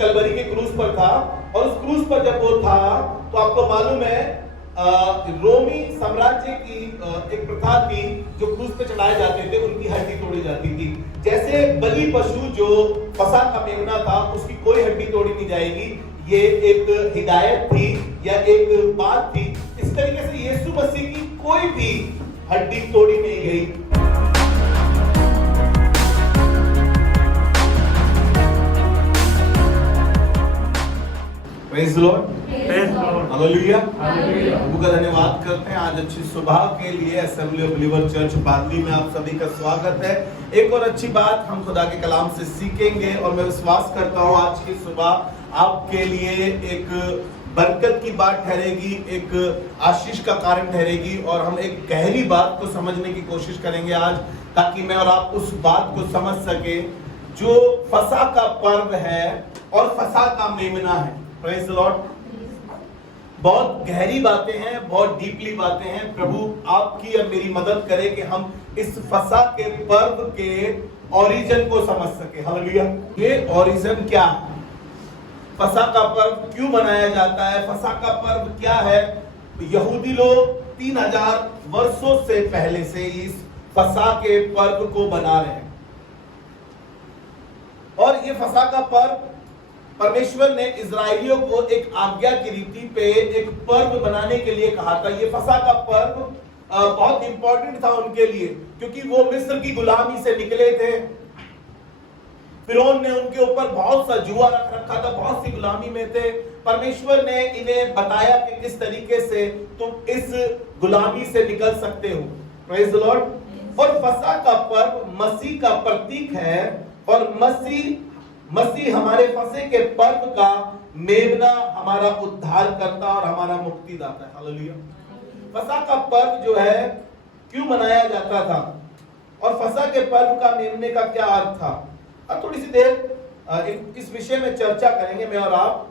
कलवरी के क्रूस पर था, और उस क्रूस पर जब वो था तो आपको मालूम है रोमी साम्राज्य की एक प्रथा थी, जो क्रूस पे चढ़ाए जाते थे उनकी हड्डी तोड़ी जाती थी। जैसे बलि पशु जो फसह का मेमना था उसकी कोई हड्डी तोड़ी नहीं जाएगी, ये एक हिदायत थी या एक बात थी। इस तरीके से यीशु मसीह की कोई भी हड्डी तोड़ी नहीं गई। Praise the Lord, hallelujah. प्रभु का धन्यवाद करते हैं आज अच्छी सुबह के लिए। Assembly of believer church Badli में आप सभी का स्वागत है। एक और अच्छी बात हम खुदा के कलाम से सीखेंगे, और मैं विश्वास करता हूँ आज की सुबह आपके लिए एक बरकत की बात ठहरेगी, एक आशीष का कारण ठहरेगी, और हम एक गहरी बात को समझने की कोशिश करेंगे आज, ताकि मैं और आप उस बात को समझ सके जो फसह का पर्व है और फसह का मेमना है। Praise the Lord. बहुत गहरी बातें हैं, बहुत डीपली बातें हैं। प्रभु आपकी और मेरी मदद करे कि हम इस फसह के पर्व के ओरिजिन को समझ सके। हालेलुया। ये ओरिजिन क्या है, फसह का पर्व क्यों मनाया जाता है, फसह का पर्व क्या है। यहूदी लोग 3000 वर्षों से पहले से इस फसह के पर्व को बना रहे हैं, और ये फसह का पर्व परमेश्वर ने इजरायलियों को एक आज्ञा की रीति पे एक पर्व बनाने के लिए कहा था। ये फसह का पर्व बहुत इंपॉर्टेंट था उनके लिए, क्योंकि वो मिस्र की गुलामी से निकले थे। फिरौन ने उनके ऊपर बहुत सा जुआ रख रखा था, बहुत सी गुलामी में थे। परमेश्वर ने इन्हें बताया कि किस तरीके से तुम इस गुलामी से निकल सकते हो। Praise the Lord. और फसह का पर्व मसीह का प्रतीक है, और मसीह हमारे फसह के पर्व का मेमना, हमारा उद्धार करता और हमारा मुक्तिदाता है। हालेलुया। फसह का पर्व जो है क्यों मनाया जाता था, और फसह के पर्व का मेमने का क्या अर्थ था। अब थोड़ी सी देर इस विषय में चर्चा करेंगे मैं और आप।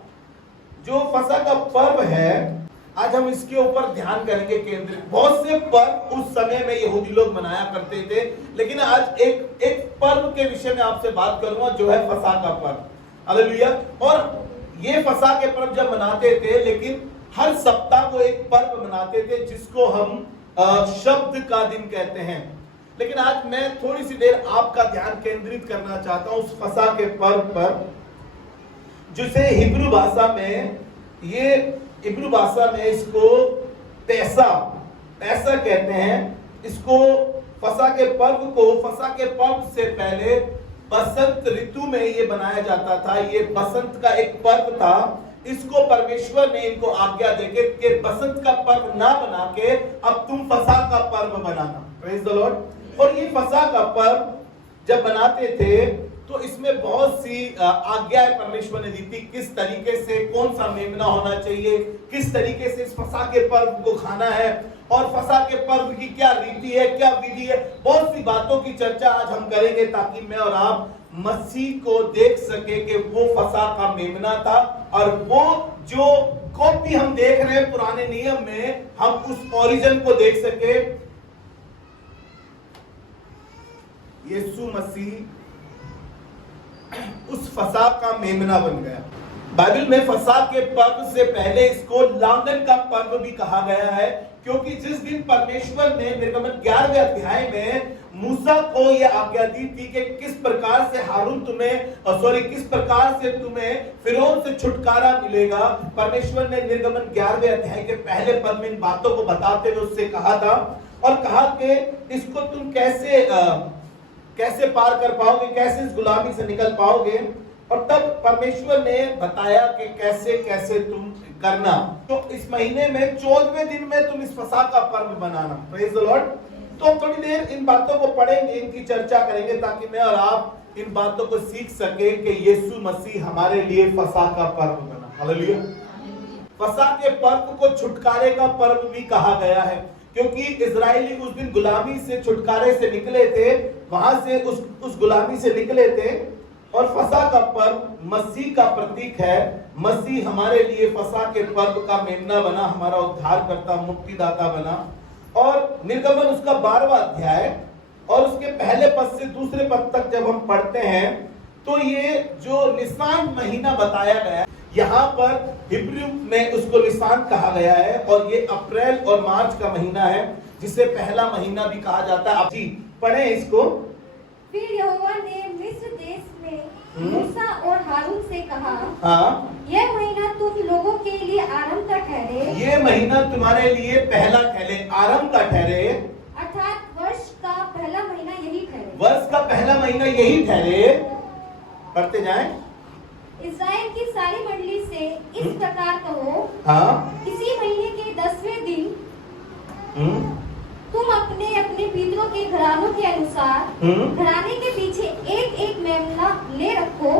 जो फसह का पर्व है आज हम इसके ऊपर ध्यान करेंगे केंद्रित। बहुत से पर्व उस समय में यहूदी लोग मनाया करते थे, लेकिन आज एक पर्व के विषय में आपसे बात करूंगा जो है फसह का पर्व। हालेलुया। और ये फसह के पर्व जब मनाते थे, लेकिन हर सप्ताह को एक पर्व मनाते थे जिसको हम शब्द का दिन कहते हैं। लेकिन आज मैं थोड़ी सी देर आपका ध्यान केंद्रित करना चाहता हूं उस फसह के पर्व पर, जिसे हिब्रू भाषा में इसको पैसा कहते हैं। इसको फसह के पर्व से पहले बसंत ऋतु में ये बनाया जाता था। ये बसंत का एक पर्व था। इसको परमेश्वर ने इनको आज्ञा देके कि बसंत का पर्व ना बना के अब तुम फसह का पर्व बनाना। Praise the Lord. और ये फसह का पर्व जब बनाते थे तो इसमें बहुत सी आज्ञाएं परमेश्वर ने दी थी, किस तरीके से कौन सा मेमना होना चाहिए, किस तरीके से इस फसह के पर्व को खाना है, और फसह के पर्व की क्या रीति है, क्या विधि है। बहुत सी बातों की चर्चा आज हम करेंगे, ताकि मैं और आप मसीह को देख सके कि वो फसह का मेमना था, और वो जो कॉपी हम देख रहे हैं पुराने नियम में, हम उस ओरिजिन को देख सके। यीशु मसीह उस फसह का मेमना बन गया। बाइबल में फसह के पर्व से पहले इसको लांगन का पर्व भी कहा गया है, क्योंकि जिस दिन परमेश्वर ने निर्गमन 11वें अध्याय में मूसा को यह आज्ञा दी थी कि किस प्रकार से तुम्हें फिरौन से छुटकारा मिलेगा। परमेश्वर ने निर्गमन 11वें अध्याय के पहले पद में इन बातों को बताते हुए उससे कहा था, और कहा कि इसको तुम कैसे पार कर पाओगे, कैसे इस गुलामी से निकल पाओगे। और तब परमेश्वर ने बताया कि कैसे कैसे तुम करना। तो इस महीने में 14वें दिन में तुम इस फसह का पर्व बनाना। Praise the Lord. तो हम थोड़ी देर इन बातों को पढ़ेंगे, इनकी चर्चा करेंगे, ताकि मैं और आप इन बातों को सीख सके कि यीशु मसीह हमारे लिए फसह का पर्व बना। हालेलुया। फसह के पर्व को छुटकारे का पर्व भी कहा गया है, क्योंकि इजरायली उस दिन गुलामी से छुटकारे से निकले थे, वहां से उस गुलामी से निकले थे। और फसह का पर्व मसीह का प्रतीक है। मसीह हमारे लिए फसह के पर्व का मेमना बना, हमारा उद्धारकर्ता मुक्तिदाता बना। और निर्गमन उसका 12वां अध्याय और उसके पहले पद से दूसरे पद तक जब हम पढ़ते हैं तो ये जो निसान महीना बताया गया, यहाँ पर हिब्रू में उसको निसान कहा गया है, और ये अप्रैल और मार्च का महीना है, जिसे पहला महीना भी कहा जाता है। आप जी पढ़े इसको। फिर यहोवा ने मिस्र देश में मूसा और हारून से कहा, हाँ, यह महीना तुम लोगों के लिए आरंभ का ठहरे, ये महीना तुम्हारे लिए पहला ठहरे, आरंभ का ठहरे, अर्थात वर्ष का पहला महीना यही ठहरे। वर्ष का पहला महीना यही ठहरे। पढ़ते जाएं। इस्राएल की सारी मंडली से इस प्रकार कहो, हाँ, इसी महीने के 10वें दिन तुम अपने अपने पितरों के घरानों के अनुसार घराने के पीछे एक एक मेमना ले रखो,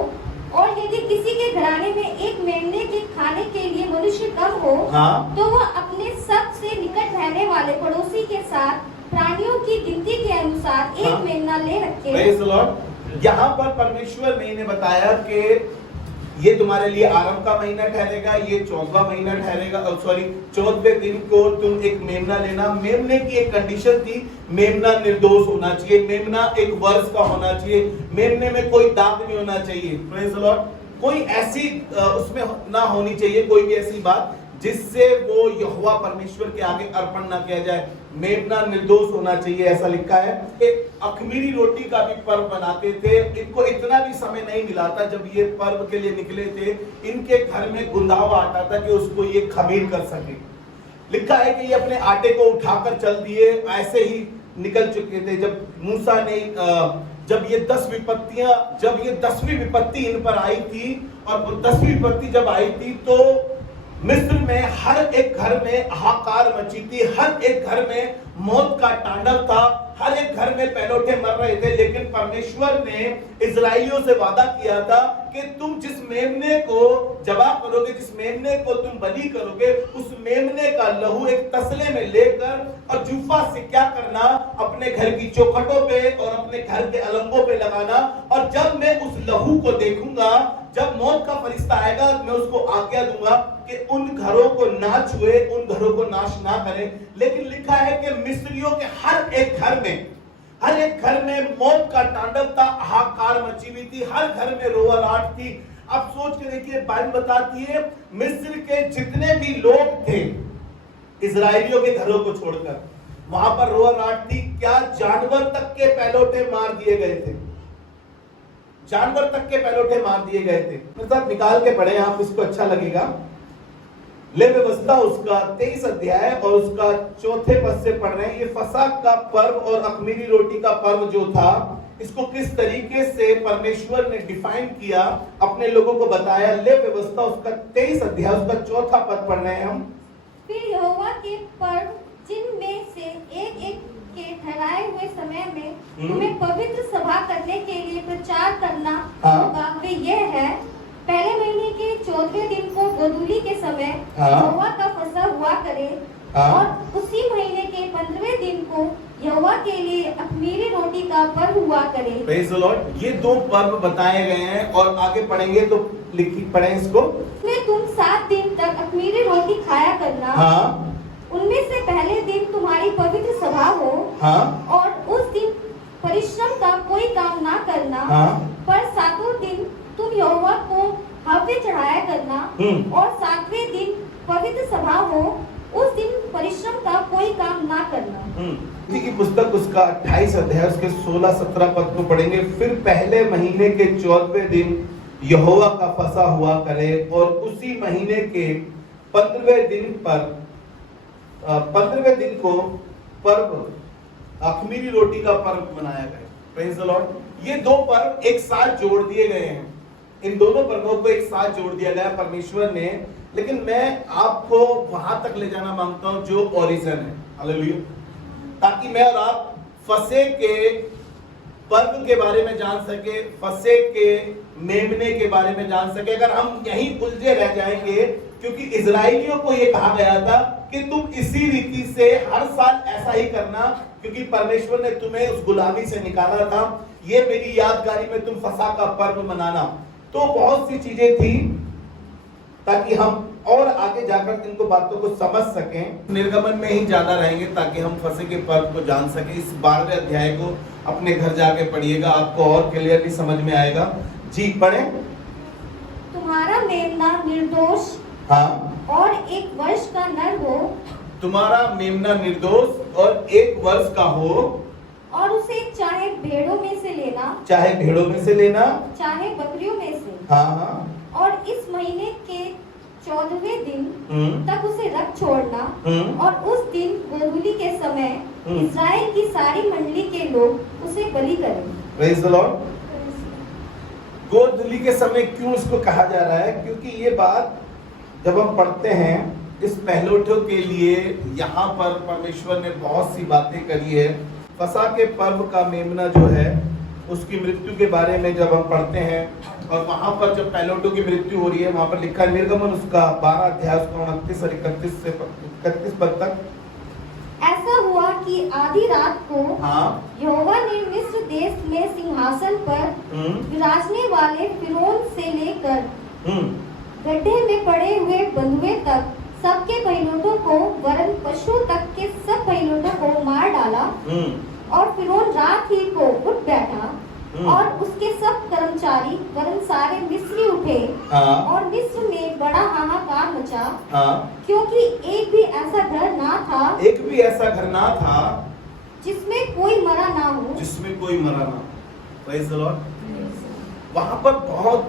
और यदि किसी के घराने में एक मेमने के खाने के लिए मनुष्य कम हो, हाँ, तो वह अपने सबसे निकट रहने वाले पड़ोसी के साथ प्राणियों की गिनती के अनुसार एक हाँ, मेमना ले रखे। Praise the Lord। यहाँ पर परमेश्वर ने इन्हें बताया कि ये तुम्हारे लिए आरंभ का महीना ठहरेगा, ये 14वां महीना ठहरेगा, सॉरी 14वें दिन को तुम एक मेमना लेना। मेमने की एक कंडीशन थी, मेमना निर्दोष होना चाहिए, मेमना एक वर्ष का होना चाहिए, मेमने में कोई दाग नहीं होना चाहिए। Praise the Lord. कोई ऐसी उसमें ना होनी चाहिए, कोई भी ऐसी बात जिससे वो यहोवा परमेश्वर के आगे अर्पण ना किया जाए। मेमना निर्दोष होना चाहिए, ऐसा लिखा है। अखमीरी रोटी का भी पर्व बनाते थे। इनको इतना भी समय नहीं मिला था जब ये पर्व के लिए निकले थे। इनके घर में गुंदा हुआ आटा था कि उसको ये खमीर कर सके। लिखा है कि ये अपने आटे को उठाकर चल दिए, ऐसे ही निकल चुके थे। जब मूसा ने जब ये 10वीं विपत्ति इन पर आई थी, और 10वीं विपत्ति जब आई थी तो मिस्र में हर एक घर में हाहाकार मची थी, हर एक घर में मौत का तांडव था, हर एक घर में पैलोठे मर रहे थे। लेकिन परमेश्वर ने इजराइलियों से वादा किया था कि तुम जिस मेमने को जबा करोगे, जिस मेमने को तुम बलि करोगे, उस मेमने का लहू एक तसले में लेकर और जूफा से क्या करना, अपने घर की चौखटों पे और अपने घर के अलंगों पे लगाना। और जब मैं उस लहू को देखूंगा, जब मौत का फरिश्ता आएगा, मैं उसको आज्ञा दूंगा कि उन घरों को ना छुए, उन घरों को नाश ना करें। लेकिन लिखा है कि मिस्रियों के हर एक घर में मौत का तांडव था, हाहाकार मची हुई थी, हर घर में रोआराट थी। अब सोच के देखिए, बाइबल बताती है मिस्र के जितने भी लोग थे, इजराइलियों के घरों को छोड़कर, वहां पर रोआराट थी। क्या जानवर तक के पैलोठे मार दिए गए थे, जानवर तक के पैलोठे मार दिए गए थे। मतलब निकाल के पढ़े आप, इसको अच्छा लगेगा। ले व्यवस्था उसका 23 अध्याय और उसका 4 पद से पढ़ रहे हैं। ये फसह का पर्व और अखमीरी रोटी का पर्व जो था, इसको किस तरीके से परमेश्वर ने डिफाइन किया, अपने लोगों को बताया। ले व्यवस्था उसका 23 अध्याय उसका 4 पद पढ़ रहे हैं हम। फिर यहोवा के पर्व जिनमें से एक एक के ठहराए हुए समय में तुम्हें पवित्र सभा करने के लिए प्रचार करना होगा, वे यह है, पहले महीने के 14वें दिन को गोधूली के समय यहोवा का फसह हुआ करे, और उसी महीने के 15वें दिन को यहोवा के लिए अख़मीरी रोटी का पर्व हुआ करे। Praise the Lord. ये 2 पर्व बताए गए हैं, और आगे पढ़ेंगे तो पढ़ें इसको। उसमें तुम 7 दिन तक अख़मीरी रोटी खाया करना। हाँ। उनमें से पहले दिन तुम्हारी पवित्र सभा हो। हाँ। और उस दिन परिश्रम का कोई काम ना करना। हाँ। पर 7वें दिन तुम यहोवा को हव्य चढ़ाया करना, और 7वें दिन पवित्र सभा हो, उस दिन परिश्रम का कोई काम ना करना। इसी की पुस्तक उसका 28 अध्याय उसके 16-17 पद को पढ़ेंगे। फिर पहले महीने के 14वें दिन यहोवा का फसह हुआ करे, और उसी महीने के 15वें दिन को पर्व अख़मीरी रोटी का पर्व मनाया गया। Praise the Lord. ये 2 पर्व एक साथ जोड़ दिए गए हैं, इन दोनों पर्वों को एक साथ जोड़ दिया गया परमेश्वर ने। लेकिन मैं आपको वहां तक ले जाना मांगता हूं जो ओरिजिन है, हालेलुया, ताकि मैं और आप फसह के पर्व के बारे में जान सके, फसह के मेमने के बारे में जान सके। अगर हम यहीं उलझे रह जाएंगे, क्योंकि इजराइलियों को यह कहा गया था कि तुम इसी रीति से हर साल ऐसा ही करना, क्योंकि परमेश्वर ने तुम्हें उस गुलामी से निकाला था, ये मेरी यादगारी में तुम फसह का पर्व मनाना। तो बहुत सी चीजें थी ताकि हम और आगे जाकर इनको बातों को समझ सकें। निर्गमन में ही ज्यादा रहेंगे ताकि हम फसह के पर्व को जान सकें। इस 12वें अध्याय को अपने घर जाके पढ़िएगा, आपको और क्लियरली समझ में आएगा। जी पढ़े। तुम्हारा मेमना निर्दोष हाँ, और 1 वर्ष का नर हो, तुम्हारा मेमना निर्दोष और 1 वर्ष का हो, और उसे चाहे भेड़ों में से लेना, चाहे भेड़ों में से लेना, चाहे बकरियों में से, हाँ हाँ, और इस महीने के 14वें दिन तक उसे रख छोड़ना, और उस दिन गोधूली के समय इस्राएल की सारी मंडली के लोग उसे बलि करें। Praise the Lord. गोधूली के समय क्यों इसको कहा जा रहा है? क्योंकि ये बात जब हम पढ़ते हैं इस पहलोठों के लिए यहाँ पर परमेश्वर ने बहुत सी बातें करी है। फसह के पर्व का मेमना जो है उसकी मृत्यु के बारे में जब हम पढ़ते हैं, और वहां पर जब पहलोठों की मृत्यु हो रही है, वहां पर लिखा है निर्गमन उसका 12 अध्याय उसका 29 और 31 पद तक। ऐसा हुआ कि आधी रात को हाँ, यहोवा ने मिस्र देश में सिंहासन पर विराजने वाले फिरौन से लेकर गड्ढे में पड़े हुए बंधुए तक सबके पहिलौठों को वरन पशु तक के सब पहिलौठों को मार डाला। और फिरौन रात ही को उठ बैठा, और उसके सब कर्मचारी वरन सारे मिस्री उठे, और मिस्र में बड़ा हाहाकार मचा, क्योंकि एक भी ऐसा घर ना था जिसमें कोई मरा ना हो। Praise the Lord. वहां पर बहुत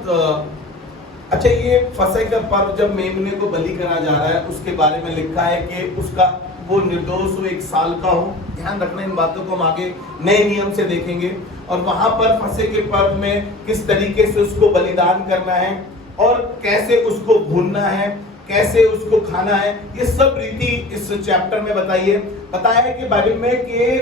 अच्छा, ये फसह का पर्व जब मेमने को बलि करा जा रहा है उसके बारे में लिखा है कि उसका वो निर्दोष हो, 1 साल का हो। ध्यान रखना, इन बातों को हम आगे नए नियम से देखेंगे। और वहां पर फसह के पर्व में किस तरीके से उसको बलिदान करना है और कैसे उसको भूनना है, कैसे उसको खाना है, ये सब रीति इस चैप्टर में बताया है कि बाइबल में कि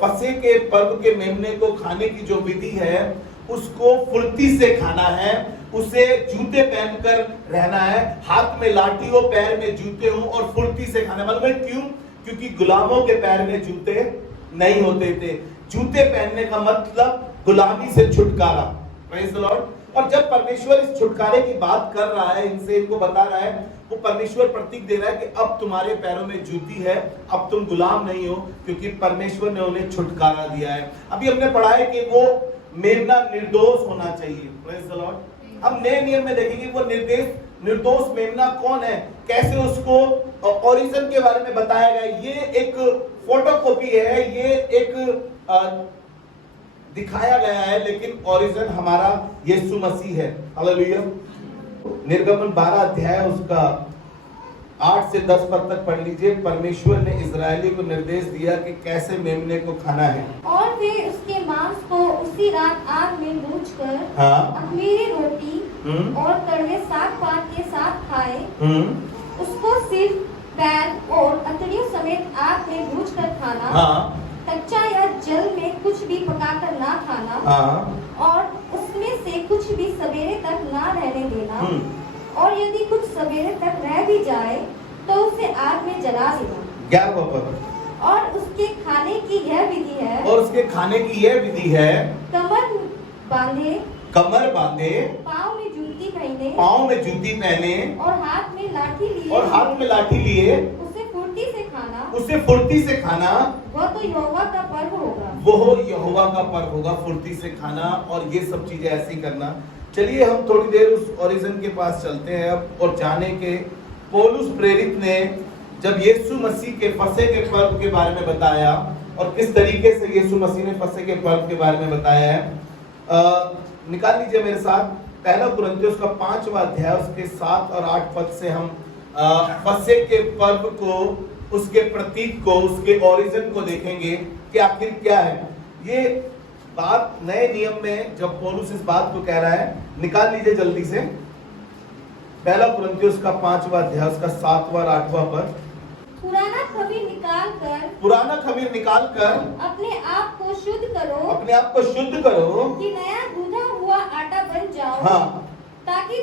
फसह के पर्व के मेमने को खाने की जो विधि है उसको फुर्ती से खाना है, उसे जूते पहनकर रहना है, हाथ में लाठी हो, पैर में जूते हो, और फुर्ती से खाना। मालूम है क्यों? क्योंकि गुलामों के पैर में जूते नहीं होते थे। जूते पहनने का मतलब गुलामी से छुटकारा। Praise the Lord. और जब परमेश्वर इस छुटकारे की बात कर रहा है, इनको बता रहा है, वो परमेश्वर प्रतीक दे रहा है कि अब तुम्हारे पैरों में जूती है, अब तुम गुलाम नहीं हो, क्योंकि परमेश्वर ने उन्हें छुटकारा दिया है। अभी हमने पढ़ा है कि वो मेमना निर्दोष होना चाहिए। Praise the Lord. हम नए नियम में देखेंगे वो निर्दोष मेमना कौन है, कैसे उसको ओरिजिन के बारे में बताया गया। ये एक फोटोकॉपी है, ये एक दिखाया गया है, लेकिन ओरिजिन हमारा यीशु मसीह है। हालेलुया। निर्गमन 12 अध्याय उसका 8 से 10 पद तक पढ़ लीजिए। परमेश्वर ने इजरायली को निर्देश दिया कि कैसे मेमने को खाना है। और वे उसके मांस को उसी रात आग में भूनकर अख़मीरी रोटी और कड़वे साग पात के साथ खाए। उसको सिर, पैर और अंतड़ियों समेत आग में भूनकर खाना, कच्चा या जल में कुछ भी पकाकर ना खाना, और उसमें से कुछ भी सवेरे तक ना रहने देना, और यदि कुछ सवेरे तक रह भी जाए तो उसे आग में जला देना। 11वां पद। और उसके खाने की यह विधि है, कमर बांधे, पाँव में जूती पहने, और हाथ में लाठी लिए, उसे फुर्ती से खाना, वह तो यहोवा का पर्व होगा। फुर्ती से खाना और ये सब चीजें ऐसी करना। चलिए हम थोड़ी देर उस ओरिजिन के पास चलते हैं अब, और जाने के पौलुस प्रेरित ने जब यीशु मसीह के फसह के पर्व के बारे में बताया और किस तरीके से यीशु मसीह ने फसह के पर्व के बारे में बताया है। निकाल लीजिए मेरे साथ 1 कुरिन्थियों का 5वां अध्याय उसके 7 और 8 पद से हम फसह के पर्व को, उसके प्रतीक को, उसके ओरिजिन को देखेंगे कि आखिर क्या है। ये बात नए नियम में जब पौलुस इस बात को कह रहा है, निकाल लीजिए जल्दी से 1 कुरिन्थियों का 5वां अध्याय उसका 7वां और 8वां पद। पुराना खमीर निकालकर अपने आप को शुद्ध करो कि नया गूंथा हुआ आटा बन जाओ। ताकि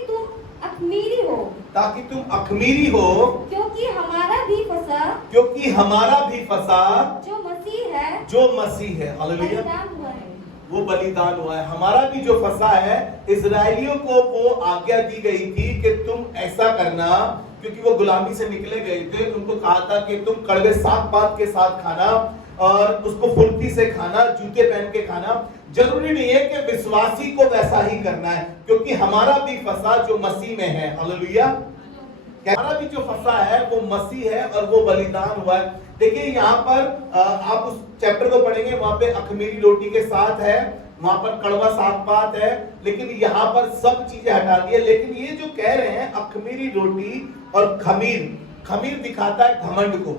तुम अख़मीरी हो, क्योंकि हमारा भी फसह जो मसीह है हालेलुया, वो बलिदान हुआ है। हमारा भी जो फसह है, इजरायलियों को वो आज्ञा दी गई थी कि तुम ऐसा करना, क्योंकि वो गुलामी से निकले गए थे। उनको कहा था कि तुम कड़वे साग पात के साथ खाना और उसको फुर्ती से खाना, जूते पहन के खाना, जरूरी नहीं है कि विश्वासी को वैसा ही करना है, क्योंकि हमारा भी फंसा जो मसीह में है, हालेलुया, हमारा भी जो फंसा है वो मसीह है और वो बलिदान हुआ है। देखिए यहाँ पर आप उस चैप्टर को पढ़ेंगे, वहां पे अखमीरी रोटी के साथ है, वहां पर कड़वा साग पात है, लेकिन यहाँ पर सब चीजें हटा दी है। लेकिन ये जो कह रहे हैं अखमीरी रोटी और खमीर, खमीर दिखाता है घमंड को,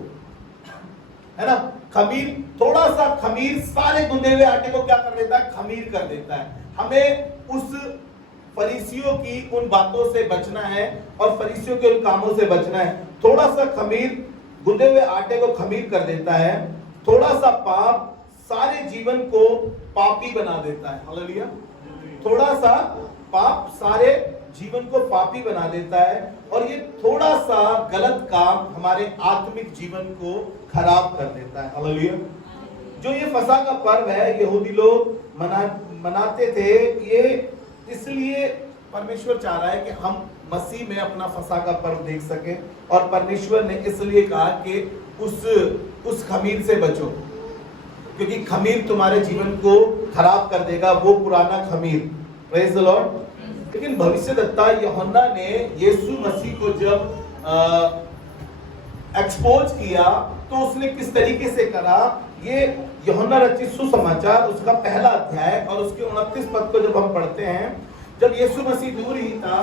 है ना। खमीर, थोड़ा सा खमीर सारे गुंदे हुए आटे को क्या कर देता है, खमीर कर देता है। हमें उस फरीसियों की उन बातों से बचना है और फरीसियों के उन कामों से बचना है। थोड़ा सा खमीर गुंदे हुए आटे को खमीर कर देता है, थोड़ा सा पाप सारे जीवन को पापी बना देता है, हालेलुया। थोड़ा सा पाप सारे जीवन को पापी बना देता है, और ये थोड़ा सा गलत काम हमारे आत्मिक जीवन को खराब कर देता है, हालेलुया। जो ये फसह का पर्व है यहूदी लोग मनाते थे, ये इसलिए परमेश्वर चाह रहा है कि हम मसीह में अपना फसह का पर्व देख सके, और परमेश्वर ने इसलिए कहा कि उस खमीर से बचो, क्योंकि खमीर तुम्हारे जीवन को खराब कर देगा, वो पुराना खमीर। Praise the Lord. लेकिन भविष्यद्वक्ता यूहन्ना ने यीशु मसीह को जब एक्सपोज किया तो उसने किस तरीके से करा, ये यूहन्ना रचित सुसमाचार उसका पहला अध्याय और उसके 29 पद को जब हम पढ़ते हैं, जब यीशु मसीह दूर ही था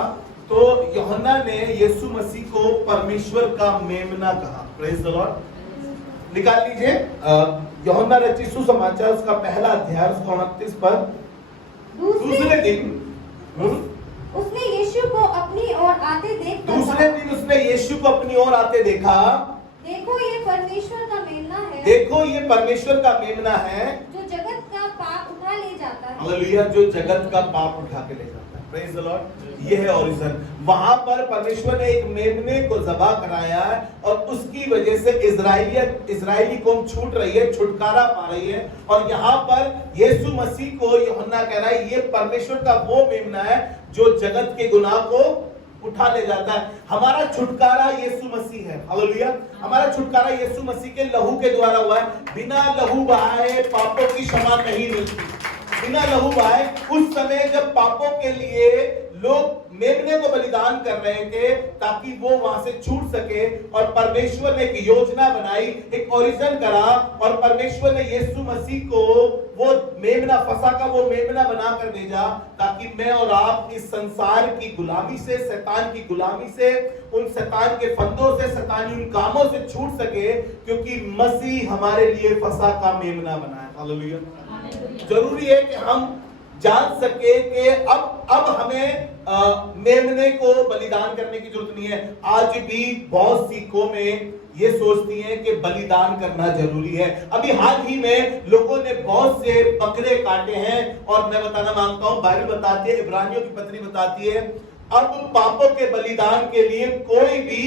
तो यूहन्ना ने यीशु मसीह को परमेश्वर का मेमना कहा। Praise the Lord. निकाल लीजिए यूहन्ना रचित सुसमाचार उसका पहला अध्याय उसका 29 पद। दूसरे दिन उसने यीशु को अपनी ओर आते देखा। दूसरे दिन उसने यीशु को अपनी ओर आते देखा। देखो ये परमेश्वर का मेमना है। देखो ये परमेश्वर का मेमना है, जो जगत का पाप उठा ले जाता है। हालेलुया, जो जगत का पाप उठा के ले जाता है। Praise the Lord. ये है ओरिजिन। वहां पर परमेश्वर ने एक मेमने को ज़बह कराया है, और उसकी वजह से इजरायली कौम छूट रही है, छुटकारा पा रही है। और यहाँ पर यीशु मसीह को यूहन्ना कह रहा है ये परमेश्वर का वो मेमना है जो जगत के गुनाह को उठा ले जाता है। हमारा छुटकारा यीशु मसीह है, हालेलुया। हमारा छुटकारा यीशु मसीह के लहू के द्वारा हुआ है। बिना लहू बहाए पापों की क्षमा नहीं मिलती। बिना लहू बहाए, उस समय जब पापों के लिए लोग मेमने को बलिदान कर रहे थे ताकि वो वहां से छूट सके, और परमेश्वर ने एक योजना बनाई, एक ओरिजिन करा, और परमेश्वर ने यीशु मसीह को वो मेमना, फसह का वो मेमना बनाकर भेजा ताकि मैं और आप इस संसार की गुलामी से, शैतान की गुलामी से, उन शैतान के फंदों से, शैतानी उन कामों से छूट सके, क्योंकि मसीह हमारे लिए फसह का मेमना बना है। हालेलुया। जरूरी है कि हम जान सके कि अब हमें मेमने को बलिदान करने की जरूरत नहीं है। आज भी बहुत सी कौमें ये सोचती हैं कि बलिदान करना जरूरी है। अभी हाल ही में लोगों ने बहुत से बकरे काटे हैं, और मैं बताना मांगता हूं, बाइबल बताती है, इब्रानियों की पत्री बताती है, अब पापों के बलिदान के लिए कोई भी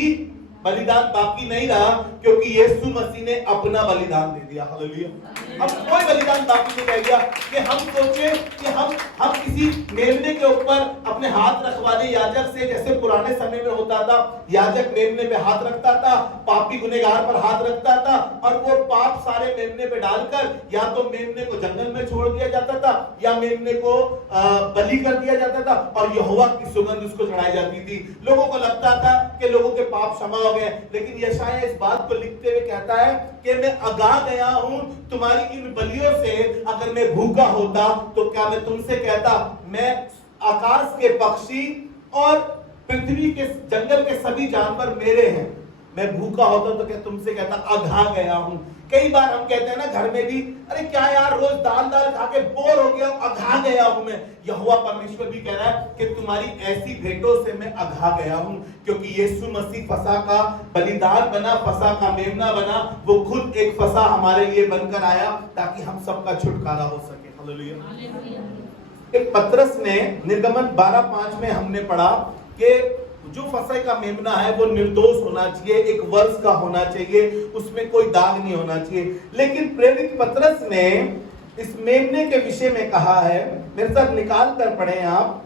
बलिदान बाकी नहीं रहा, क्योंकि यीशु मसीह ने अपना बलिदान दे दिया। हालेलुया। अब कोई बलिदान बाकी नहीं रह गया कि हम सोचे कि हम किसी मेमने के ऊपर अपने हाथ रखवा दे याजक से, जैसे पुराने समय में होता था। याजक मेमने पे हाथ रखता था, पापी गुनहगार पर हाथ रखता था, और वो पाप सारे मेमने पे डालकर या तो मेमने को जंगल में छोड़ दिया जाता था, या मेमने को बलि कर दिया जाता था, और यहोवा की सुगंध उसको चढ़ाई जाती थी। लोगों को लगता था कि लोगों के पाप क्षमा हो गए। लेकिन यशायाह इस बात को लिखते हुए कहता है कि मैं आगा गया हूं तुम्हारी इन बलियों से। अगर मैं भूखा होता तो क्या मैं तुमसे कहता, मैं आकाश के पक्षी और पृथ्वी के जंगल के सभी जानवर मेरे हैं। मैं भूखा होता तो क्या तुमसे कहता अघा गया हूं। कई बार हम कहते हैं ना घर में भी, अरे क्या यार रोज दाल खा के बोर हो गया, अघा गया हूं मैं। यहोवा परमेश्वर भी कह रहा है कि तुम्हारी ऐसी भेंटों से मैं अघा गया हूं, क्योंकि यीशु मसीह फसह का बलिदान बना, फसह का मेमना बना। वो खुद एक फसह हमारे लिए बनकर आया ताकि हम सबका छुटकारा हो सके। हालेलुया। एक पतरस ने निर्गमन 12:5 में हमने पढ़ा कि जो फसह का मेमना है वो निर्दोष होना चाहिए, एक वर्ष का होना चाहिए, उसमें कोई दाग नहीं होना चाहिए। लेकिन प्रेरित पतरस ने इस मेमने के विषय में कहा है, मेरे साथ निकाल कर पढ़े आप,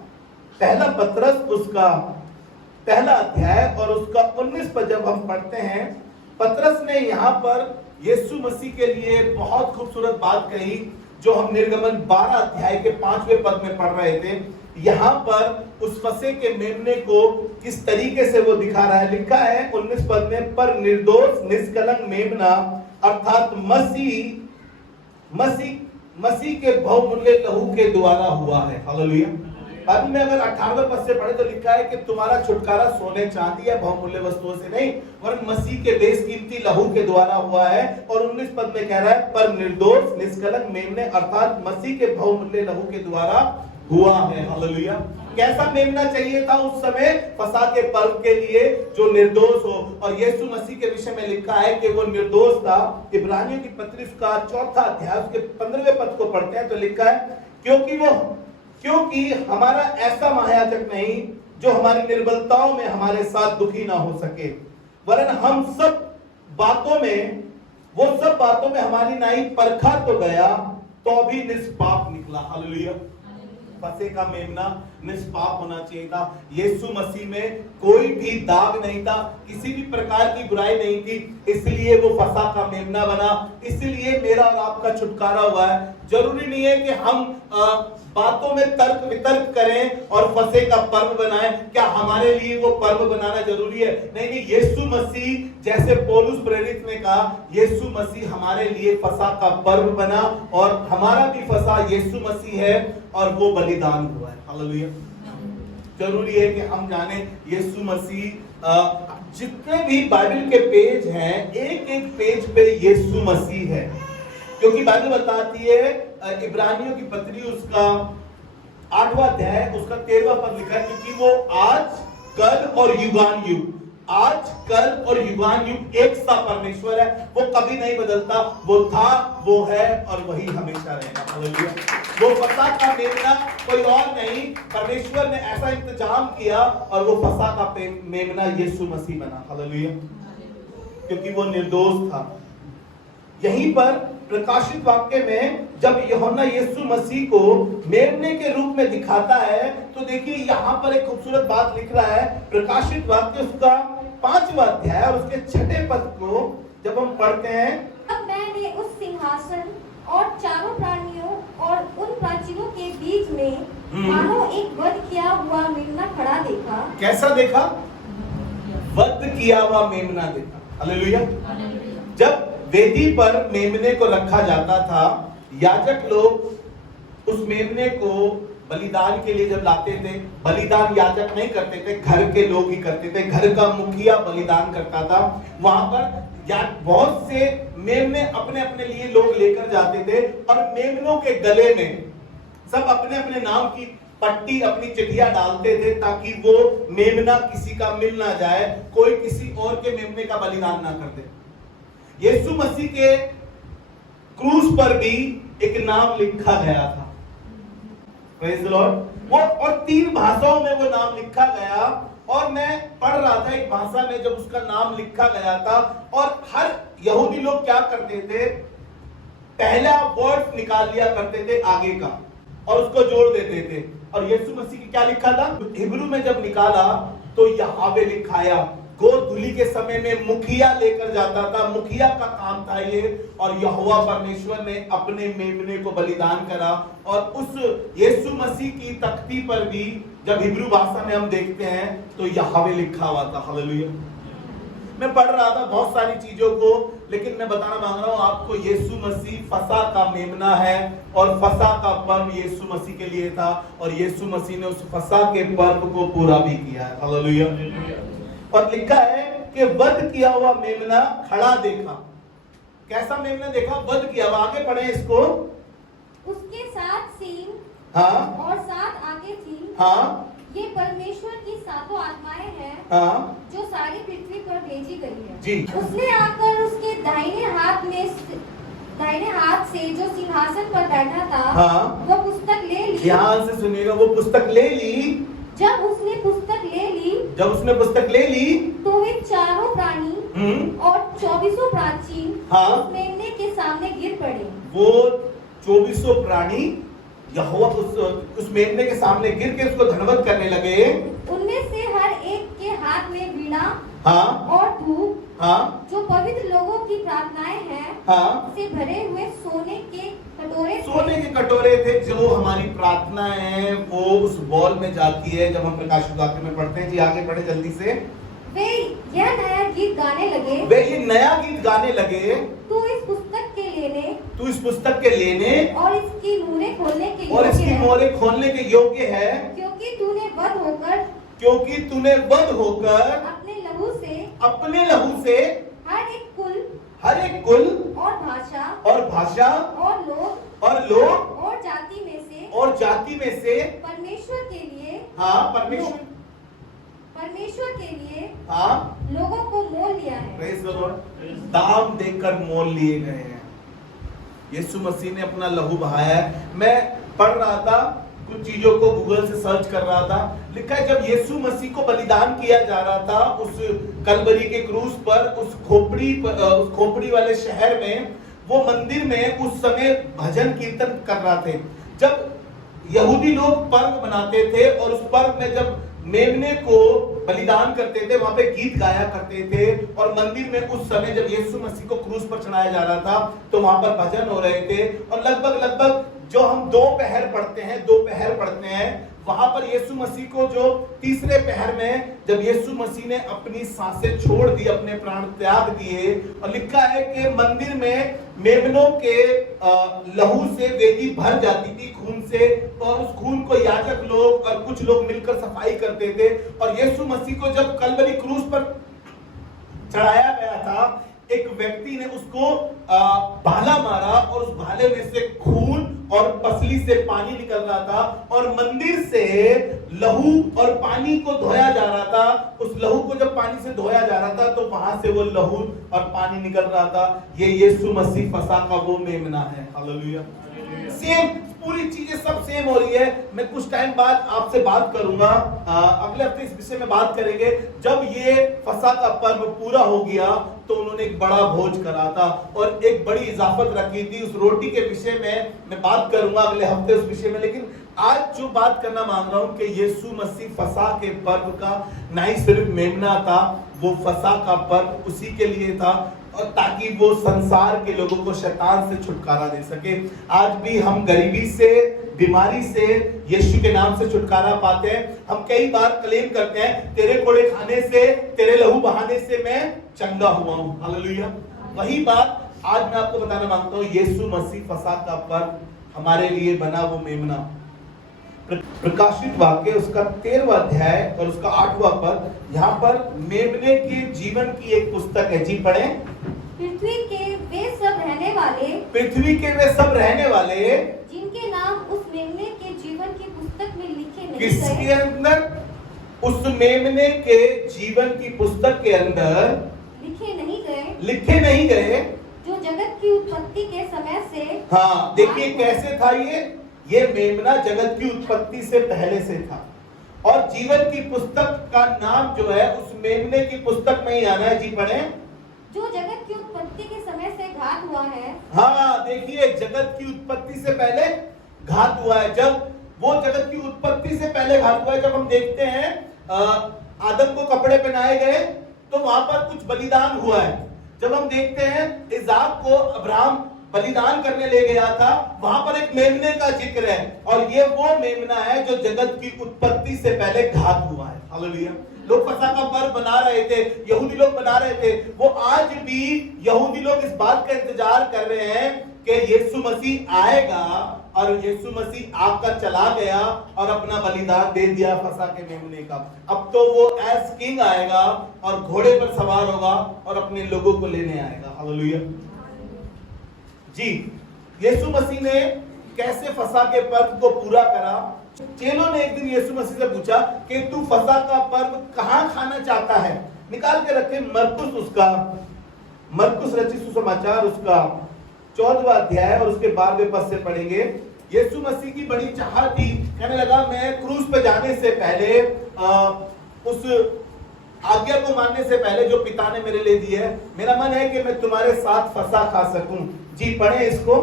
पहला पतरस उसका पहला अध्याय और उसका 19 पर जब हम पढ़ते हैं, पतरस ने यहाँ पर यीशु मसीह के लिए बहुत खूबसूरत बात कही। जो हम निर्गमन 12 अध्याय के 5वें पद में पढ़ रहे थे, यहाँ पर उस फंसे के मेमने को किस तरीके से वो दिखा रहा है। लिखा है 19 पद में, पर निर्दोष निष्कलंक मेमना अर्थात मसीह के बहुमूल्य लहू के द्वारा हुआ है। हालेलुया। बाद में अगर 18वें पद से पढ़े तो लिखा है कि तुम्हारा छुटकारा सोने चांदी या बहुमूल्य वस्तुओं से नहीं, वरन मसीह के बेशकीमती लहू के द्वारा हुआ है। और 19 पद में कह रहा है, पर निर्दोष निष्कलंक मेमने अर्थात मसीह के बहुमूल्य लहू के द्वारा हुआ है। हालेलुया। कैसा मेमना चाहिए था उस समय फसह के पर्व के लिए, जो निर्दोष हो। और यीशु मसीह के विषय में लिखा है कि वो निर्दोष था। इब्रानियों की पत्री का 4था अध्याय उसके 15वें पद को पढ़ते हैं तो लिखा है, क्योंकि हमारा ऐसा महायाजक नहीं जो हमारी निर्बलताओं में हमारे साथ दुखी ना हो सके, वरन हम सब बातों में हमारी नाई परखा तो गया तो भी निष्पाप निकला। हालेलुया। फंसे का मेमना निष्पाप होना चाहिए था। यीशु मसीह में कोई भी दाग नहीं था, किसी भी प्रकार की बुराई नहीं थी, इसलिए वो फंसा का मेमना बना। इसलिए मेरा और आपका छुटकारा हुआ है। जरूरी नहीं है कि हम बातों में तर्क वितर्क करें और फंसे का पर्व बनाएं। क्या हमारे लिए वो पर्व बनाना जरूरी है? नहीं। यीशु मसीह, जैसे पौलुस प्रेरित ने कहा, यीशु मसीह हमारे लिए फंसा का पर्व बना और हमारा भी फंसा यीशु मसीह है और वो बलिदान हुआ है। हालेलुया। जरूरी है कि हम जाने यीशु मसीह, जितने भी बाइबल के पेज हैं, एक एक पेज पे यीशु मसीह है। क्योंकि बाइबल बताती है, इब्रानियों की पत्री उसका 8वां अध्याय उसका 13वां पद लिखा है, क्योंकि वो आज कल और युगान युग एक सा परमेश्वर है। वो कभी नहीं बदलता, वो था, वो है और वही हमेशा रहेगा। हालेलुया। वो फसह का मेमना कोई और नहीं, परमेश्वर ने ऐसा इंतजाम किया और वो फसह का मेमना यीशु मसीह बना। हालेलुया। क्योंकि वो निर्दोष था। यहीं पर प्रकाशित वाक्य में जब यूहन्ना यीशु मसीह को मेमने के रूप में दिखाता है तो देखिए यहाँ पर एक खूबसूरत बात लिख रहा है। प्रकाशित वाक्य उसका 5वां अध्याय और उसके 6ठे पद को जब हम पढ़ते हैं, तब मैंने उस सिंहासन और चारों प्राणियों और उन प्राचीनों के बीच में मानो एक वध किया हुआ मेमना खड़ा देखा। कैसा देखा? वध किया हुआ मेमना देखा। हालेलुया। जब वेदी पर मेमने को रखा जाता था, याजक लोग उस मेमने को बलिदान के लिए जब लाते थे, बलिदान याजक नहीं करते थे, घर के लोग ही करते थे। घर का मुखिया बलिदान करता था। वहां पर बहुत से मेमने अपने अपने लिए लोग लेकर जाते थे और मेमनों के गले में सब अपने अपने नाम की पट्टी, अपनी चिट्ठियां डालते थे ताकि वो मेमना किसी का मिल ना जाए, कोई किसी और के मेमने का बलिदान ना कर दे। यीशु मसीह के क्रूस पर भी एक नाम लिखा गया था। Praise the Lord. वो और 3 भाषाओं में वो नाम लिखा गया और मैं पढ़ रहा था एक भाषा में जब उसका नाम लिखा गया था। और हर यहूदी लोग क्या करते थे, पहला वर्ड निकाल लिया करते थे आगे का और उसको जोड़ देते थे। और यीशु मसीह की क्या लिखा था? हिब्रू में जब निकाला तो यहोवे लिखाया। गोधुली के समय में मुखिया लेकर जाता था, मुखिया का काम था ये। और यहोवा परमेश्वर ने अपने मेमने को बलिदान करा और उस यीशु मसीह की तख्ती पर भी जब हिब्रू भाषा में हम देखते हैं तो यहोवे लिखा हुआ था। हालेलुया। मैं पढ़ रहा था बहुत सारी चीजों को, लेकिन मैं बताना मांग रहा हूं आपको, यीशु मसीह फसह का मेमना है और फसह का पर्व यीशु मसीह के लिए था और यीशु मसीह ने उस फसह के पर्व को पूरा भी किया है। हालेलुया। और लिखा है कि वध किया हुआ मेमना खड़ा देखा। कैसा मेमना देखा? वध किया हुआ। आगे पढ़े इसको। उसके 7 सींग हाँ और 7 आंखें थी। हाँ। ये परमेश्वर की 7 आत्माएं हैं हाँ, जो सारी पृथ्वी पर भेजी गई है। जी। उसने आकर उसके दाहिने हाथ से जो सिंहासन पर बैठा था, हाँ, वो पुस्तक ले ली। ध्यान से सुनिएगा। वो पुस्तक ले ली। जब उसने पुस्तक ले ली तो वे चारों प्राणी और 24 प्राचीन हाँ, उस मेमने के सामने गिर पड़े। वो 24 प्राणी यहोवा उस मेमने के सामने गिर के उसको धन्यवाद करने लगे। उनमें से हर एक के हाथ में वीणा हाँ, और धूप, हाँ, जो पवित्र लोगों की प्रार्थनाएं हैं, हाँ, से भरे हुए सोने के से जो हमारी प्रार्थना है वो उस बॉल में जाती है जब हम प्रकाशित वाक्य में पढ़ते हैं। जी आगे पढ़े जल्दी से। वे यह नया गीत गाने लगे, वे ये नया गीत गाने लगे, तू इस पुस्तक के लेने और इसकी मोहरें खोलने के योग्य है, क्योंकि तूने वध होकर अपने लहू से हर एक कुल और भाषा और लोग और जाति में से परमेश्वर के लिए लोगों को मोल लिया है। Praise the Lord. दाम देकर मोल लिए गए हैं। यीशु मसीह ने अपना लहू बहाया है। मैं पढ़ रहा था, कुछ चीजों को गूगल से सर्च कर रहा था। लिखा है जब यीशु मसीह को बलिदान किया जा रहा था उस कलवरी के क्रूस पर, उस खोपड़ी वाले शहर में, वो मंदिर में उस समय भजन कीर्तन कर रहा थे। जब यहूदी लोग पर्व बनाते थे और उस पर्व में जब मेमने को बलिदान करते थे, वहां पे गीत गाया करते थे। और मंदिर में उस समय जब यीशु मसीह को क्रूस पर चढ़ाया जा रहा था तो वहां पर भजन हो रहे थे। और लगभग जो हम दोपहर पढ़ते हैं, वहां पर यीशु मसीह को जो तीसरे पहर में जब यीशु मसीह ने अपनी सांसें छोड़ दी, अपने प्राण त्याग दिए, और लिखा है कि मंदिर में मेमनों के लहू से वेदी भर जाती थी, खून से, और उस खून को याजक लोग और कुछ लोग मिलकर सफाई करते थे। और यीशु मसीह को जब कलवरी क्रूस पर चढ़ाया गया था, एक व्यक्ति ने उसको भाला मारा और उस भाले में से खून और पसली से पानी निकल रहा था, और मंदिर से लहू और पानी को धोया जा रहा था। उस लहू को जब पानी से धोया जा रहा था तो वहां से वो लहू और पानी निकल रहा था। ये यीशु मसीह फसा का वो मेमना है। हालेलुया। सेम पूरी चीजें सब सेम हो रही है। मैं कुछ टाइम बाद आपसे बात करूंगा, अगले हफ्ते इस विषय में बात करेंगे। जब ये फसह का पर्व पूरा हो गया तो उन्होंने एक बड़ा भोज करा था और एक बड़ी इजाफत रखी थी। उस रोटी के विषय में मैं बात करूंगा अगले हफ्ते उस विषय में। लेकिन आज जो बात करना मान रहा हूं कि यीशु मसीह फसह के पर्व का ना ही सिर्फ मेमना था, वो फसह का पर्व उसी के लिए था और ताकि वो संसार के लोगों को शैतान से छुटकारा दे सके। आज भी हम गरीबी से, बीमारी से यीशु के नाम से छुटकारा पाते हैं। हम कई बार क्लेम करते हैं, तेरे कोड़े खाने से, तेरे लहू बहाने से मैं चंगा हुआ हूं। हालेलुया। वही बात आज मैं आपको बताना मांगता हूं। यीशु मसीह फसह का पर्व हमारे लिए बना वो मेमना। प्रकाशित वाक्य उसका 13वां अध्याय और उसका 8वां पद, यहाँ पर मेमने के जीवन की एक पुस्तक है। जी पढ़ें। पृथ्वी के वे सब रहने वाले जिनके नाम उस मेमने के जीवन की पुस्तक में लिखे नहीं गए। किसके अंदर? उस मेमने के जीवन की पुस्तक के अंदर लिखे नहीं गए, जो जगत की उत्पत्ति के समय से। हाँ, देखिए कैसे था ये मेमना जगत की उत्पत्ति से पहले से था। और जीवन की पुस्तक का नाम जो है उस मेमने की पुस्तक में ही आना है। जी पढ़ें। जो जगत की उत्पत्ति के समय से घात हुआ है। हाँ, देखिए जगत की उत्पत्ति से पहले घात हुआ है। जब वो जगत की उत्पत्ति से पहले घात हुआ है, जब हम देखते हैं आदम को कपड़े पहनाए गए तो वहां पर कुछ बलिदान हुआ है। जब हम देखते हैं इसाक को अब्राहम बलिदान करने ले गया था, वहां पर एक मेमने का जिक्र है। और ये वो मेमना है जो जगत की उत्पत्ति से पहले घात हुआ है। हालेलुया। लोग फसह का पर्व बना रहे थे, यहूदी लोग बना रहे थे। वो आज भी यहूदी लोग इस बात का इंतजार कर रहे हैं कि यीशु मसीह आएगा, और यीशु मसीह आकर चला गया और अपना बलिदान दे दिया फसह के मेमने का। अब तो वो एज किंग आएगा और घोड़े पर सवार होगा और अपने लोगों को लेने आएगा। हालेलुया जी। यीशु मसीह ने कैसे फसह के पर्व को पूरा करा? चेलों ने एक दिन यीशु मसीह से पूछा कि तू फसह का पर्व कहां खाना चाहता है? निकाल के रखे मरकुस रचित सुसमाचार उसका 14वां अध्याय और उसके 12वें पद से पढ़ेंगे। यीशु मसीह की बड़ी चाहत थी, कहने लगा मैं क्रूस पे जाने से पहले, उस आज्ञा को मानने से पहले जो पिता ने मेरे लिए दी है, मेरा मन है कि मैं तुम्हारे साथ फसह खा सकूं। जी पढ़ें इसको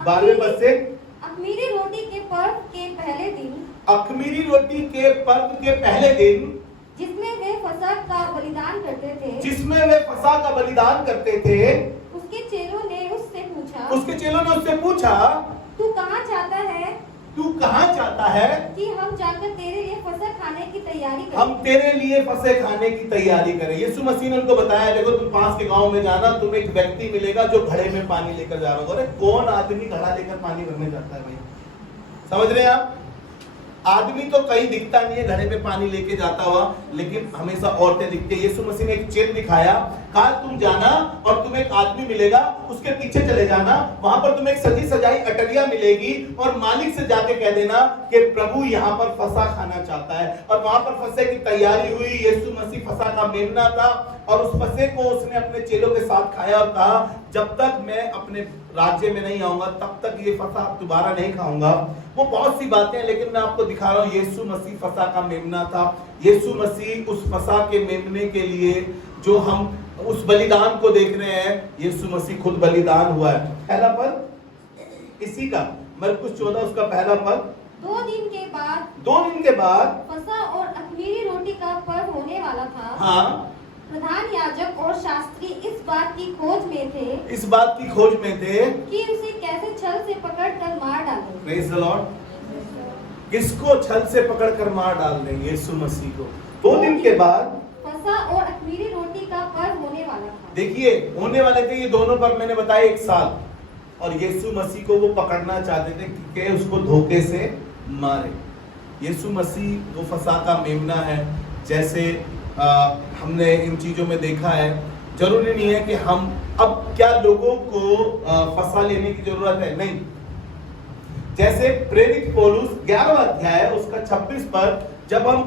12वें पद से। अख़मीरी रोटी के पर्व के पहले दिन, अख़मीरी रोटी के पर्व के पहले दिन, जिसमें वे फसह का बलिदान करते थे, उसके चेलों ने उससे पूछा, तू कहाँ तू कहाँ चाहता है कि हम जाकर तेरे लिए फसह खाने की तैयारी करें। हम तेरे लिए फसह खाने की तैयारी करें। यीशु मसीह ने उनको बताया, देखो तुम पास के गांव में जाना, तुम एक व्यक्ति मिलेगा जो घड़े में पानी लेकर जा रहा होगा। अरे कौन आदमी घड़ा लेकर पानी भरने जाता है भाई? समझ रहे हैं आप? आदमी तो कहीं दिखता नहीं है घड़े में पानी लेके जाता हुआ, लेकिन हमेशा औरतें दिखती है। यीशु मसीह ने एक चिन्ह दिखाया, कहा तुम जाना और तुम्हें एक आदमी मिलेगा, उसके पीछे चले जाना, वहां पर तुम्हें एक सजी सजाई अटरिया मिलेगी और मालिक से जाके कह देना कि प्रभु यहाँ पर फसह खाना चाहता है। और वहां पर फसह की तैयारी हुई। यीशु मसीह फसह का मेमना था और उस फसह को उसने अपने चेलों के साथ खाया और कहा, जब तक मैं अपने राज्य में नहीं आऊंगा तब तक ये फसह दोबारा नहीं खाऊंगा। वो बहुत सी बातें हैं, लेकिन मैं आपको दिखा रहा हूं यीशु मसीह फसह का मेमना था। यीशु मसीह उस फसह के मेमने के लिए जो हम उस बलिदान को देख रहे हैं, यीशु मसीह खुद बलिदान हुआ है। पहला पद इसी का, मरकुस 14 उसका पहला पद। 2 दिन के बाद फसह और अख़मीरी रोटी का पर्व होने वाला था। हाँ, प्रधान याजक और शास्त्री इस बात की खोज में थे कि उसे कैसे छल से पकड़कर मार डालें। Praise the Lord. किसको छल से पकड़कर मार डाल देंगे? यीशु मसीह को। 2 दिन के बाद फसह और अख़मीरी रोटी का पर्व होने वाला था। देखिए, होने वाले थे ये दोनों पर्व, मैंने बताया एक साल, और यीशु मसीह को वो पकड़ना चाहते थे कि उसको धोखे से मारे। यीशु मसीह वो फसह का मेमना है। जैसे हमने इन चीजों में देखा है, जरूरी नहीं है कि हम अब क्या लोगों को फसह लेने की जरूरत है, नहीं। जैसे प्रेरित पौलुस 11वां अध्याय उसका 26 पर जब हम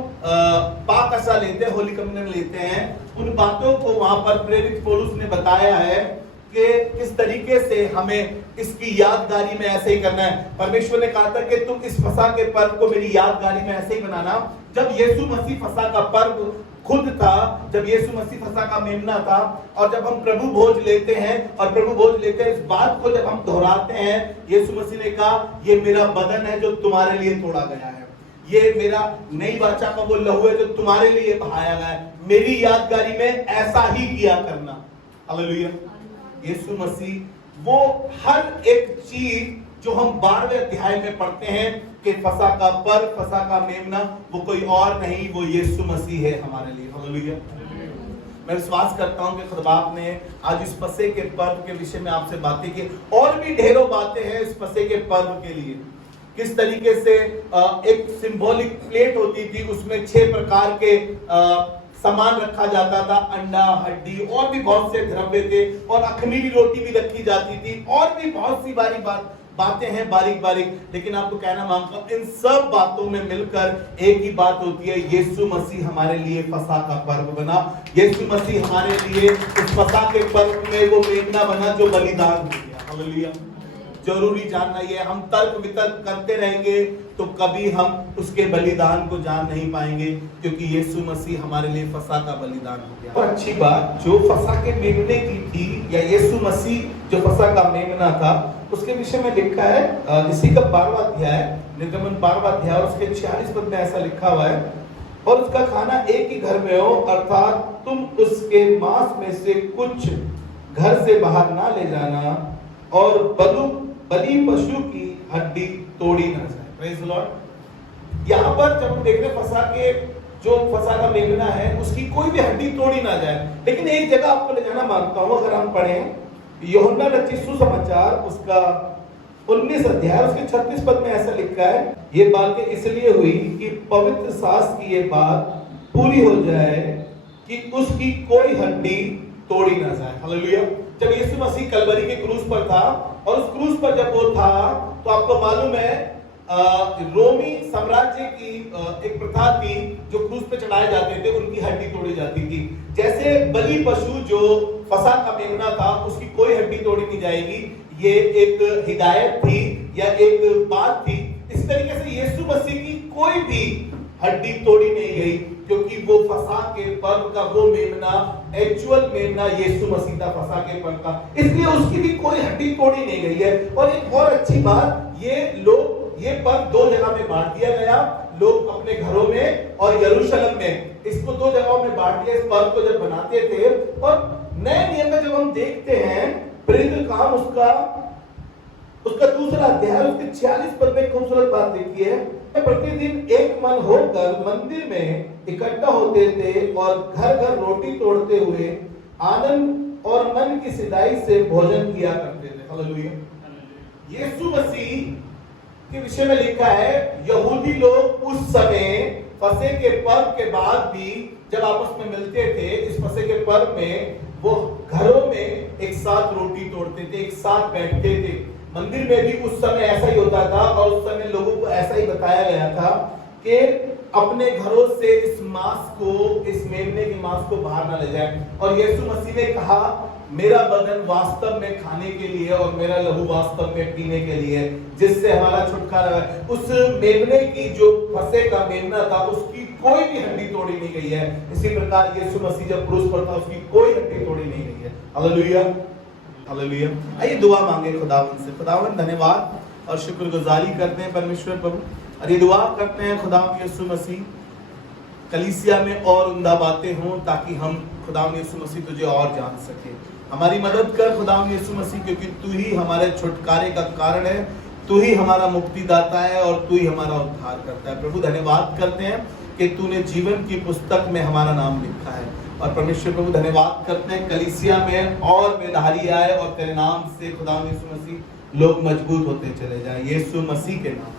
पाकसा लेते हैं, होली कम्युनियन लेते हैं, उन बातों को वहां पर प्रेरित पौलुस ने बताया है कि किस तरीके से हमें इसकी यादगारी में ऐसे ही करना है। परमेश्वर ने कहा था कि तुम इस फसह के पर्व को मेरी यादगारी में ऐसे ही बनाना। जब यीशु मसीह फसह का पर्व खुद था, जब यीशु मसीह फसह का मेमना था, और जब हम प्रभु भोज लेते हैं और प्रभु भोज लेते हैं, इस बात को जब हम दोहराते हैं, यीशु मसीह ने कहा ये मेरा बदन है जो तुम्हारे लिए तोड़ा गया है, ये मेरा नई वाचा का वो लहू है जो तुम्हारे लिए बहाया गया है, मेरी यादगारी में ऐसा ही किया करना। हालेलुया। यीशु मसीह वो हर एक चीज जो हम 12वें अध्याय में पढ़ते हैं कि फसह का पर्व, फसह का मेमना, वो कोई और नहीं, वो यीशु मसीह है हमारे लिए। हालेलुया। मैं विश्वास करता हूं कि खुदाबाप ने आज इस फसह के पर्व के विषय में आपसे बातें की। और भी ढेरों बातें हैं इस फसह के पर्व के लिए। किस तरीके से एक सिंबॉलिक प्लेट होती थी, उसमें 6 प्रकार के सामान रखा जाता था, अंडा, हड्डी, और भी बहुत से द्रव्य थे, और अख़मीरी रोटी भी रखी जाती थी, और भी बहुत सी बातें हैं बारीक बारीक। लेकिन आपको कहना मांगता हूं, इन सब बातों में मिलकर एक ही बात होती है, यीशु मसीह हमारे लिए फसह का पर्व बना। यीशु मसीह हमारे लिए इस फसह के पर्व में वो मेमना बना जो बलिदान हो गया। हालेलुया। जरूरी जानना ये, हम तर्क वितर्क करते रहेंगे तो कभी हम उसके बलिदान को जान नहीं पाएंगे, क्योंकि यीशु मसीह हमारे लिए फसह का बलिदान हो गया। और अच्छी बात जो फसह के मेमने की थी, या यीशु मसीह जो फसह का मेमना था, उसके विषय में लिखा है इसी का 12वां अध्याय, निर्गमन 12वां अध्याय उसके 46 पद में ऐसा लिखा हुआ है, और उसका खाना एक ही घर में हो, अर्थात तुम उसके मांस में से कुछ घर से बाहर ना ले जाना, और बलि पशु की हड्डी तोड़ी ना जाए। Praise the Lord. यहाँ पर जब हम देख रहे फसह के जो फसह का मेमना है, उसकी कोई भी हड्डी तोड़ी ना जाए। लेकिन एक जगह आपको ले जाना मांगता हूं, अगर हम पढ़ें यूहन्ना रचित सुसमाचार उसका 19 अध्याय उसके 36 पद में ऐसा लिखा है, ये बातें इसलिए हुई कि पवित्र शास्त्र की ये बात पूरी हो जाए कि उसकी कोई हड्डी तोड़ी ना जाए। हालेलुया। जब यीशु मसीह कलवरी के क्रूस पर था, और उस क्रूस पर जब वो था, तो आपको मालूम है रोमी साम्राज्य की एक प्रथा थी, जो क्रूस पे चढ़ाए जाते थे उनकी हड्डी तोड़ी जाती थी। जैसे बलि पशु जो फसह का मेमना था, उसकी कोई हड्डी तोड़ी नहीं जाएगी, ये एक हिदायत थी या एक बात थी। इस तरीके से यीशु मसीह की कोई भी हड्डी तोड़ी नहीं गई, क्योंकि वो फसह के पर्व का वो मेमना, एक्चुअल मेमना यीशु मसीह का फसह के पर्व का, इसलिए उसकी भी कोई हड्डी तोड़ी नहीं गई है। और एक और अच्छी बात, ये पर्व 2 जगह में बांट दिया गया, लोग अपने घरों में और यरूशलेम में, इसको 2 जगहों में बांट दिया इस पर्व को जब बनाते थे। और नए नियम में जब हम देखते हैं प्रेरित काम उसका दूसरा अध्याय उसके 46 पद में खूबसूरत बात लिखी है, प्रतिदिन एक मन होकर मंदिर में इकट्ठा होते थे और घर घर रोटी तोड़ते हुए आनंद और मन की सिधाई से भोजन किया करते थे। हालेलुया। यीशु मसीह के विषय में लिखा है, यहूदी लोग उस समय फसह के पर्व के बाद भी जब आपस में मिलते थे, इस फसह के पर्व में वो घरों में एक साथ रोटी तोड़ते थे, एक साथ बैठते थे। मंदिर में भी उस समय ऐसा ही होता था और उस समय लोगों को ऐसा ही बताया गया था कि अपने घरों से इस मांस को, इस मेमने के मांस को बाहर ना ले जाए। और यीशु मसीह ने कहा, मेरा बदन वास्तव में खाने के लिए और मेरा लहू वास्तव में पीने के लिए, जिससे हमारा छुटकारा है। उस मेमने की जो फसह का मेमना था, उसकी कोई भी हड्डी तोड़ी नहीं गई है। इसी प्रकार यीशु मसीह जब क्रूस पर था, उसकी कोई हड्डी तोड़ी नहीं गई है। Hallelujah, hallelujah. आइए दुआ मांगे खुदावंद से। खुदावंद धन्यवाद और शुक्रगुजारी करते हैं परमेश्वर प्रभु, और ये दुआ करते हैं खुदावंद यीशु मसीह कलीसिया में और उम्दा बातें हों, ताकि हम खुदावंद यीशु मसीह तुझे और जान सके। हमारी मदद कर खुदावंद यीशु मसीह, क्योंकि तू ही हमारे छुटकारे का कारण है, तू ही हमारा मुक्तिदाता है और तू ही हमारा उद्धार करता है। प्रभु धन्यवाद करते हैं कि तूने जीवन की पुस्तक में हमारा नाम लिखा है। और परमेश्वर प्रभु धन्यवाद करते हैं कलीसिया में और बेधारी आए और तेरे नाम से खुदावंद यीशु मसीह लोग मजबूत होते चले जाए, यीशु मसीह के नाम।